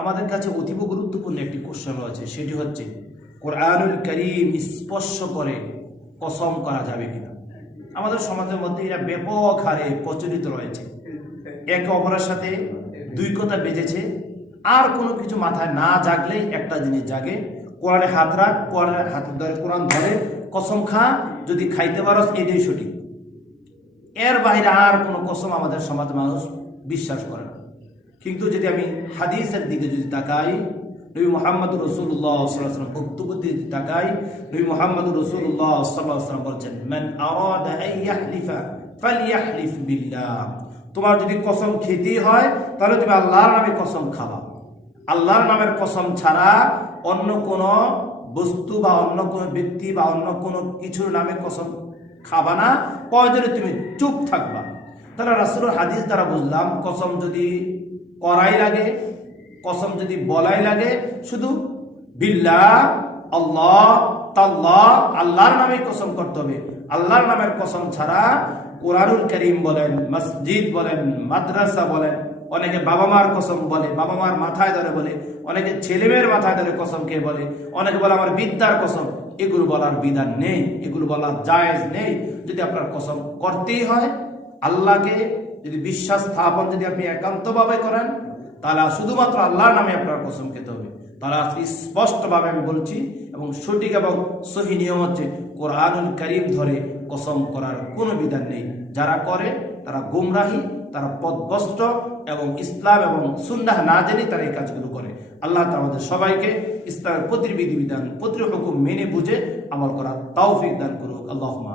আমাদের কাছে অতীব গুরুত্বপূর্ণ একটি কোশ্চেন রয়েছে, সেটি হচ্ছে কোরআনুল কারীম স্পর্শ করে কসম করা যাবে কিনা। আমাদের সমাজের মধ্যে এটা ব্যাপক হারে প্রচলিত রয়েছে। একে অপরের সাথে দুই কথা বেজেছে, আর কোনো কিছু মাথায় না জাগলেই একটা জিনিস জাগে, কোরআনে হাত রাখ, কোরআনের হাত ধরে, কোরআন ধরে কসম খা, যদি খাইতে পারস এটাই সঠিক। এর বাইরে আর কোনো কসম আমাদের সমাজের মানুষ বিশ্বাস করে না। কিন্তু যদি আমি হাদিসের দিকে যদি তাকাই, নবী মুহাম্মদ রাসূলুল্লাহ সাল্লাল্লাহু আলাইহি ওয়াসাল্লাম বক্তব্য দিয়ে তাকাই, নবী মুহাম্মদ রাসূলুল্লাহ সাল্লাল্লাহু আলাইহি ওয়াসাল্লাম বলেছেন, মান আরাদা আন ইয়াহলিফা ফালইয়াহলিফ বিল্লাহ। তোমার যদি কসম খেতেই হয় তাহলে তুমি আল্লাহর নামে কসম খাবা। আল্লাহর নামের কসম ছাড়া অন্য কোনো বস্তু বা অন্য কোনো ব্যক্তি বা অন্য কোনো কিছুর নামে কসম খাবা না, প্রয়োজনে তুমি চুপ থাকবা। তাহলে রাসূলের হাদিস দ্বারা বুঝলাম, কসম যদি করাই লাগে, কসম যদি বলাই লাগে, শুধু বিল্লাহ, আল্লাহ, তাল্লাহ, আল্লাহর নামে কসম করতে হবে। আল্লাহর নামের কসম ছাড়া কোরআনুল কারীম বলেন, মসজিদ বলেন, মাদ্রাসা বলেন, অনেকে বাবা মার কসম বলে, বাবা মার মাথায় ধরে বলে, অনেকে ছেলে মেয়ের মাথায় ধরে কসম খেয়ে বলে, অনেকে বলে আমার বিদ্যার কসম। এগুলো বলার বিধান নেই, এগুলো বলার জায়েজ নেই। যদি আপনার কসম করতেই হয়, আল্লাহকে যদি বিশ্বাস স্থাপন যদি আপনি একান্তভাবে করেন, তাহলে শুধুমাত্র আল্লাহর নামে আপনার কসম খেতে হবে। তাহলে স্পষ্টভাবে আমি বলছি, এবং সঠিক এবং সহি নিয়ম হচ্ছে কোরআনুল কারীম ধরে কসম করার কোনো বিধান নেই। যারা করে তারা গুমরাহি, তারা পথভ্রষ্ট, এবং ইসলাম এবং সুন্নাহ না জেনে তারা এই কাজগুলো করে। আল্লাহ তাআলা আমাদের সবাইকে ইসলামের প্রতিটি বিধিবিধান, প্রতিটি হুকুম মেনে বুঝে আমল করার তৌফিক দান করুক। আল্লাহুম্মা।